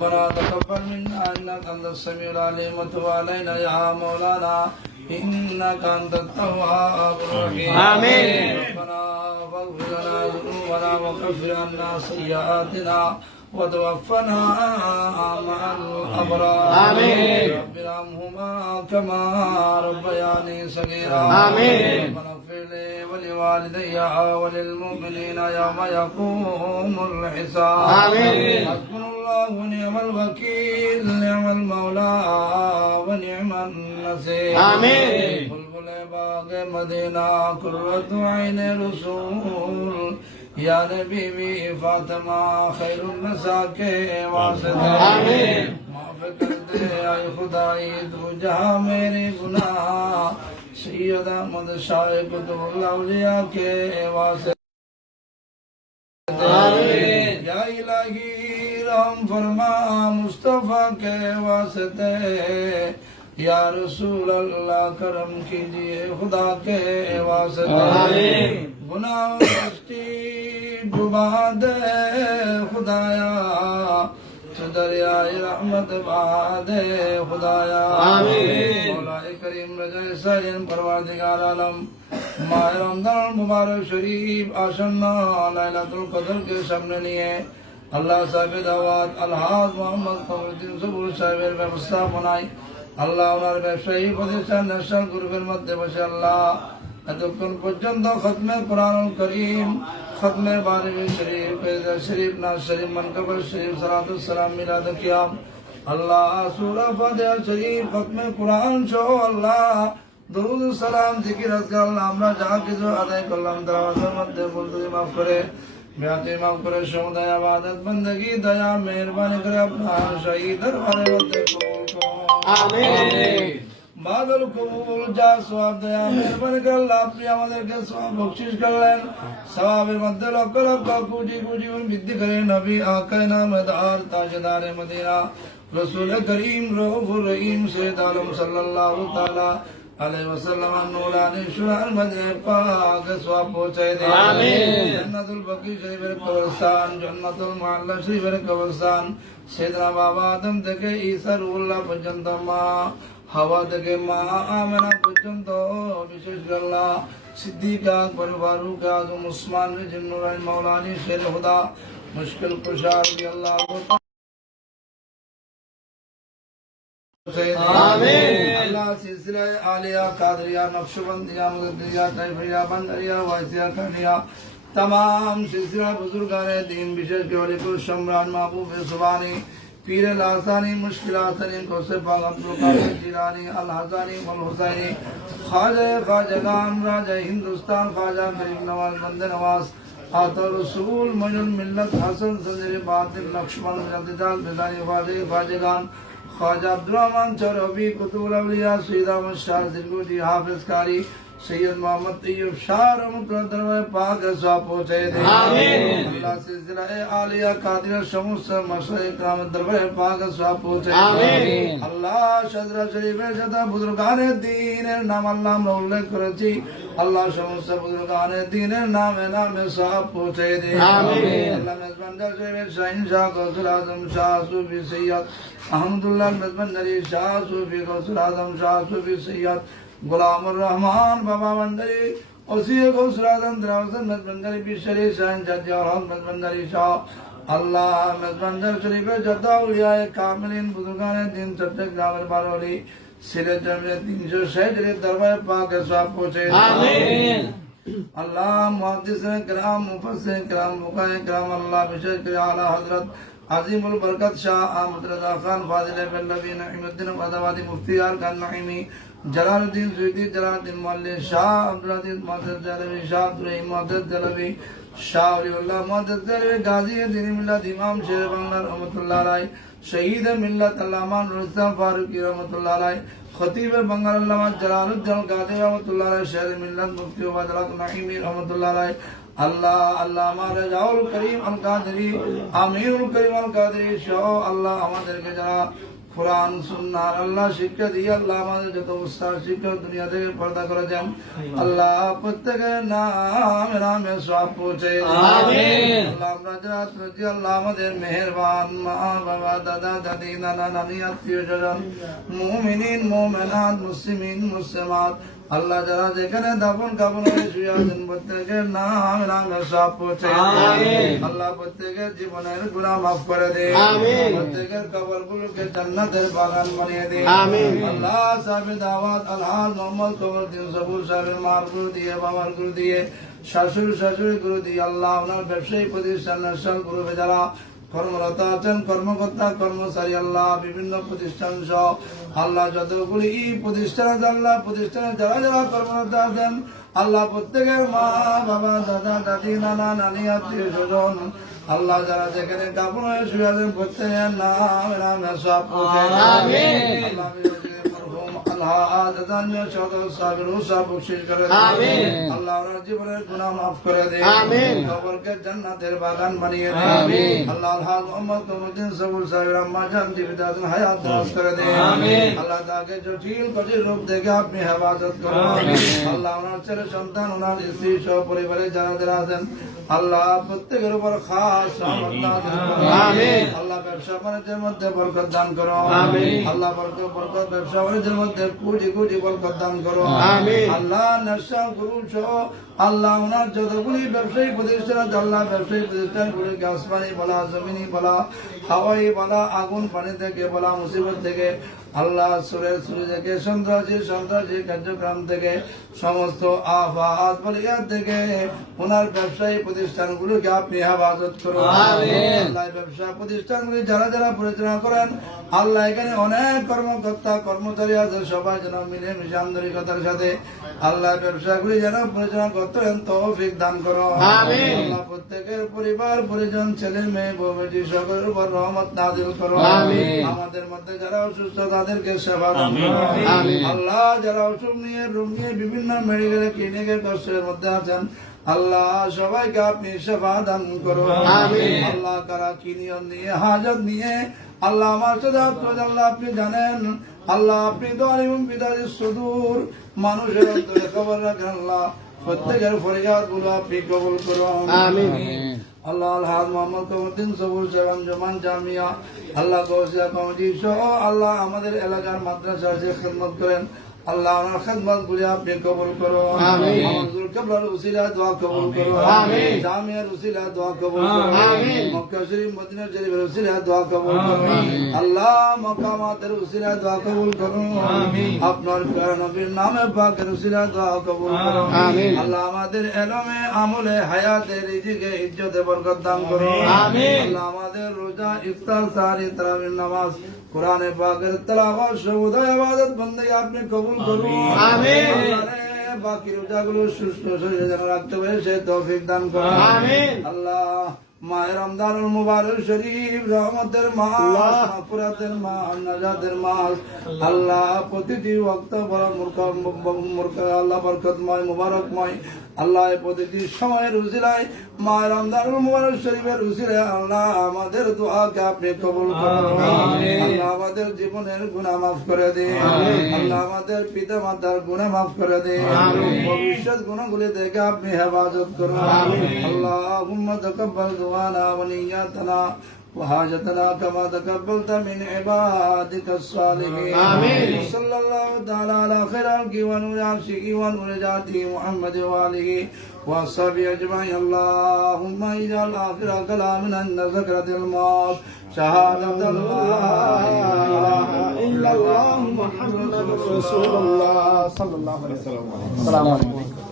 ربنا تقبل منا انك انت السميع العليم وتب علينا يا مولانا انك انت التواب الرحيم آمين. ربنا فاغفر لنا ذنوبنا وكفر عنا سيئاتنا وتوفنا مع الابرار آمين. رب ارحمهما كما ربياني صغيرا آمين. ربنا اغفر لي ولوالدي وللمؤمنين يوم يقوم الحساب آمين. حسبنا الله ونعم الوكيل نعم المولى ونعم النصير آمين. بلبل باغ مدینہ قرۃ عین رسول یا نبی بی فاطمہ خیر النساء کے واسطے آمین. معاف کر دے اے خدائی تو جہاں میرے گناہ سید احمد شاہ قطب الاولیاء کے واسطے آمین. یا الہی رحم فرما مصطفیٰ کے واسطے یا رسول اللہ کرم کیجئے خدا کے واسطے آمین. گناہ کشتی ڈبا دے خدایا تو دریائے رحمت بہا دے خدایا آمین. مولا کریم رضا سرین پروردگار عالم ماہ رمضان مبارک شریف آشنا لیلۃ القدر کے سامنے لیے اللہ صاحب دعوات الحاج মোহাম্মদ কমরুদ্দিন সবুর সাহেবের ব্যবস্থা বানাই আল্লাহ ওনার ব্যবসায়ী প্রতিষ্ঠান ন্যাশনাল গ্রুপের মধ্যে বসে আল্লাহ এতক্ষণ পর্যন্ত খতমে কোরআনুল করিম খতমে বারবি শরীফ ফেজা শরীফ নাজ শরীফ মানকাবার শরীফ সালাতুস সালাম মিলাদ কিয়াম আল্লাহ সূরা ফাতিহা শরীফ খতমে কোরআন সহ আল্লাহ দরুদ সালাম জিকির আজকার আল্লাহ আমরা যা কিছু আদায় করলাম তার মধ্যে বলতে মাফ করে বেয়াতে মাফ করে সমুদায় ইবাদত বندگی দয়া মেহেরবানি করে আপনার শাহী দরবারের মধ্যে কবুল করুন آمين. বাদল কবুল যা সওয়াব দয়া মেহেরবানি করে আল্লাহ আপনি আমাদেরকে সওয়াব বখশিশ করলেন সওয়াবের মধ্যে লক্ষ লক্ষ কোটি কোটি গুণ বৃদ্ধি করে নবী আকা নামদার তাজদার মদিনা রসুল করিম রউফুর রহিম সৈয়দ আলম সাল্লাল্লাহু তাআলা علیہ وسلم نورانی شرح مدینہ پاک سواب پہنچائے دے آمین. جنت البقی شریف قبرستان جنت المعلا شریف قبرستان سیدنا بابا آدم থেকে ঈসা রুহুল্লাহ পর্যন্ত মা হাওয়া থেকে মা আমেনা পর্যন্ত বিশেষ আল্লাহ সিদ্দিক আকবর ফারুক আজম উসমান জিন্নুরাইন মাওলানি শের খুদা মুশকিল কুশা রাদিয়াল্লাহু آمين. اللہ سلسلہ عالیہ قادریہ نقشبندیہ مقدریہ طیفیہ بندریہ وائسیہ کانیہ تمام سلسلہ بزرگان دین بشر کے ولی کو شمران محبوب سبحانی پیر لاسانی مشکلاتانی کوسے پاک عبدالقادر جیلانی الحسانی والحسینی خواجہ خواجگان راجہ ہندوستان خواجہ غریب نواز بند نواز آتا رسول من الملت حسن صدر باطل نقشبند جددال بزانی خواجگان ख्वाजा अब्दुल रहमान चौरवी कुतुबुल अवलिया सैयद अहमद शाह दिलगोजी हाफिज कारी सैयद मोहम्मद तैयब शाह रहमतुल्लाह दरबार पाक सवाब पहुंचे दे आमीन. अल्लाह सिलसिला आलिया कादिर समस्त मशराइख किराम दरबार पाक सवाब पहुंचे आमीन. আল্লাহ শাজরা শরীফের যত বুজুর্গানের দ্বীনের নাম আল্লাহ আমরা উল্লেখ করেছি আল্লাহ সমস্ত বুজুর্গানের দ্বীনের নামে নামে সব পৌঁছে দে আমিন. আল্লাহ মেজবানদার শরীফের শাহিন শাহ গৌসুল আজম শাহ সুফি সৈয়দ আহমদুল্লাহ মেজবানদারি শাহ সুফি গৌসুল আজম শাহ সুফি সৈয়দ গোলামুর রহমান বাবা ভান্ডারী ওসিয়ে গৌসুল আজম দ্রাওয়ান মেজবানদারি বিশ্বরী শাহিন জাজি আলহাম মেজবানদারি শাহ আল্লাহ মেজবানদার শরীফের যত আউলিয়ায়ে কামিলিন বুজুর্গানের দিন চট্টগ্রামের বারোলি সিলেট জমিয়ত 360 দরবারে পাকে সওয়াব পৌঁছে آمين. আল্লাহ মুহাদ্দিসিন কিরাম মুফাসসিরিন কিরাম ফুকাহায়ে কিরাম আল্লাহ বিশেষ করে আলা হযরত আজিমুল বরকত শাহ আহমদ রাজা খান ফাজিলে বিন নবী নঈমুদ্দিন আদাবাদি মুফতি আর খান নঈমি জালালউদ্দিন সুয়ুতি জালালউদ্দিন মুআল্লিম শাহ আব্দুল আজিজ মুহাদ্দিস জালালি শাহ আব্দুর রহিম মুহাদ্দিস জালালি শাহ ওলিউল্লাহ মুহাদ্দিস জালালি গাজী দ্বীন মিল্লাত ইমাম শের বাংলা রহমাতুল্লাহ আলাইহি শহীদ মিল্লাত আল্লামা রুস্তম ফারুকী রহমাতুল্লাহ আলাইহি খতিব বাংলা আল্লামা জালালউদ্দিন কাদের রহমাতুল্লাহ আলাইহি শের মিল্লাত মুফতি ওবায়দুল্লাহ নঈমি রহমাতুল্লাহ আলাইহি আল্লাহ আল্লাহ আমার রেজাউল করিম আল কাদেরী আমিরুল করিম আল কাদেরী সহ আল্লাহ আমাদেরকে যারা কোরআন সুন্নাহর আল্লাহ শিক্ষা দিয়ে আল্লাহ আমাদের যত উস্তাদ শিক্ষক দুনিয়া থেকে পর্দা করেছেন আল্লাহ প্রত্যেকের নামে সওয়াব পৌঁছে আমিন। আল্লাহ আমরা যারা ত্রুটি আল্লাহ আমাদের মেহেরবান মা বাবা দাদা দাদি নানা নানি আত্মীয় স্বজন মুমিনিন মুমিনাত মুসলিমিন মুসলিমাত আল্লাহ যারা যেখানে দাফন কাফন হয়ে শুয়ে আছেন প্রত্যেকের নামে সওয়াব পৌঁছে আমিন। আল্লাহ প্রত্যেকের জীবনের গুনাহ মাফ করে দে আমিন। প্রত্যেকের কবরগুলোকে জান্নাতের বাগান বানিয়ে দে আমিন। আল্লাহ সাহেব দাওয়াত আলহাজ মোহাম্মদ কমরউদ্দিন সবুর সাহেবের মার গুরু দিয়ে বাবার গুরু দিয়ে শাশুড়ি গুরু দিয়ে আল্লাহ ওনার ব্যবসায়ী প্রতিষ্ঠান ন্যাশনাল গ্রুপে যারা কর্মরত আছেন কর্মকর্তা কর্মচারী আল্লাহ বিভিন্ন প্রতিষ্ঠান সহ আল্লাহ যতগুলি প্রতিষ্ঠান আছে আল্লাহ প্রতিষ্ঠানে যারা যারা কর্মরত আছেন আল্লাহ প্রত্যেকের মা বাবা দাদা দাদি নানা নানি আত্মীয় স্বজন আল্লাহ যারা যেখানে কাপড় হয়ে শুয়ে আছেন প্রত্যেকের নামে সব পৌঁছে আমিন। আল্লাহ মরহুম আল্লাহ আদান্য সদর সাবির সব বকশিশ করে দে আমিন। আল্লাহ ওনার জীবনের গুনাহ মাফ করে দে আমিন। কবরকে জান্নাতের বাগান বানিয়ে দে আমিন। আল্লাহ আলহাজ মোহাম্মদ কমরউদ্দিন সবুর সাহেব আম্মা জান জীবিত আছেন হায়াত দরাজ করে দে আমিন। আল্লাহ তাকে জটিল কঠিন রূপ থেকে আপনি হেফাজত করুন আল্লাহ ওনার ছেলে সন্তান ওনার স্ত্রী সহ পরিবারে যারা যারা আছেন আল্লাহ প্রত্যেকের উপর খাস রহমত নাযিল করুন আমিন। আল্লাহ ব্যবসা বাণিজ্যের মধ্যে বরকত দান করো আমিন। আল্লাহ বরকত ব্যবসা বাণিজ্যের মধ্যে কোটি কোটি বরকত দান করো আমিন। আল্লাহ নেশা গুরু সহ আল্লাহ ওনার যতগুলি ব্যবসায়ী প্রতিষ্ঠান আছে আল্লাহ ব্যবসায়ী প্রতিষ্ঠানগুলিকে আসমানি বলা জমিনি বলা হাওয়াই বলা আগুন পানি থেকে বলা মুসিবত থেকে আল্লাহ সুরের সুরি থেকে সন্ত্রাসী কার্যক্রম থেকে সমস্ত আফাত বলিয়াত থেকে ওনার ব্যবসায়ী প্রতিষ্ঠানগুলোকে আপনি হেফাজত করুন আমিন। আল্লাহ ব্যবসা প্রতিষ্ঠানগুলি যারা যারা পরিচালনা করেন আল্লাহ এখানে অনেক কর্মকর্তা কর্মচারী আছে সবাই যেন মিলে মিশে আন্তরিকতার সাথে আল্লাহ ব্যবসাগুলি যেন পরিচালনা করতে তৌফিক দান করো আমিন। আল্লাহ প্রত্যেকের পরিবার পরিজন ছেলে মেয়ে বউ বেটি সকলের উপর রহমত নাযিল করো আমিন। আমাদের মধ্যে যারা অসুস্থ তাদেরকে সেবা দান করো আমিন। আল্লাহ যারা অসুখ নিয়ে রোগ নিয়ে বিভিন্ন মেডিকেলে ক্লিনিকে কষ্টের মধ্যে আছেন আল্লাহ সবাইকে আপনি সেবা দান করো আমিন। আল্লাহ কারা কি নিয়ম নিয়ে হাজত নিয়ে আল্লাহ আমার সাথে আল্লাহ আপনি জানেন আল্লাহ আপনি তো আলিম বিদায় সুদূর মানুষের অন্তরে খবর রাখেন আল্লাহ প্রত্যেকের ফরিয়াদ গুলো আপনি কবুল করুন আমিন। আল্লাহ আলহাজ মোহাম্মদ কমরউদ্দিন সবুর সাহেব জমান জামিয়া আল্লাহ গৌসিয়া কমিটি সহ আল্লাহ আমাদের এলাকার মাদ্রাসা যে খেদমত করেন আল্লাহ আমার খেদমত গুলি আপনি কবুল করো আমিন। আমাদের কেবলার উসিলা দোয়া কবুল করো আমিন। জামিয়ার উসিলা দোয়া কবুল করো আমিন। মক্কা শরীফ মদিনা শরীফের উসিলা দোয়া কবুল করো আমিন। আল্লাহ মাকামাতের উসিলা দোয়া কবুল করো আমিন। আপনার প্রিয় নবীর নামে পাকের উসিলা দোয়া কবুল করো আমিন। আল্লাহ আমাদের এলমে আমলে হায়াতে রিজিকে ইজ্জতে বরকত দান করো আমিন। আল্লাহ আমাদের রোজা ইফতার সারি তারাবির নামাজ কোরআনে পাকের তেলাওয়াত সবুদায় ইবাদত বন্দেগী আপনি কবুল করুন আমিন। আল্লাহ রে, বাকি রোজাগুলো সুস্থ শরীরে যেন রাখতে পারে সে তৌফিক দান করুন আমিন। আল্লাহ মাহে রমজানুল মুবারক শরীফ রহমতের মাস মাগফিরাতের মাস নাজাতের মাস আল্লাহ প্রতিটি ওয়াক্ত বড় মূর্খ আল্লাহ বরকতময় মুবারকময় আল্লাহ প্রতিটি সময়ের উসিলায় মাহে রমজানুল মুবারক শরীফের উসিলায় আল্লাহ আমাদের দোয়াকে আপনি কবুল করুন আল্লাহ আমাদের জীবনের গুনাহ মাফ করে দিন আল্লাহ আমাদের পিতা মাতার গুনাহ মাফ করে দিন ভবিষ্যৎ গুনাহগুলি থেকে আপনি হেফাজত করুন আল্লাহুম্মা তাকাব্বাল দুআনা ওয়া নিয়াতানা وحاجتنا كما تقبلت من عبادك الصالحين آمين. صلى الله تعالى على خير خلقه ونور عرشه ونور ذاته محمد وآله وصحبه أجمعين اللهم اجعل آخر كلامنا عند سكرة الموت شهادة الله إله إلا الله محمد رسول الله صلى الله عليه وسلم. السلام عليكم.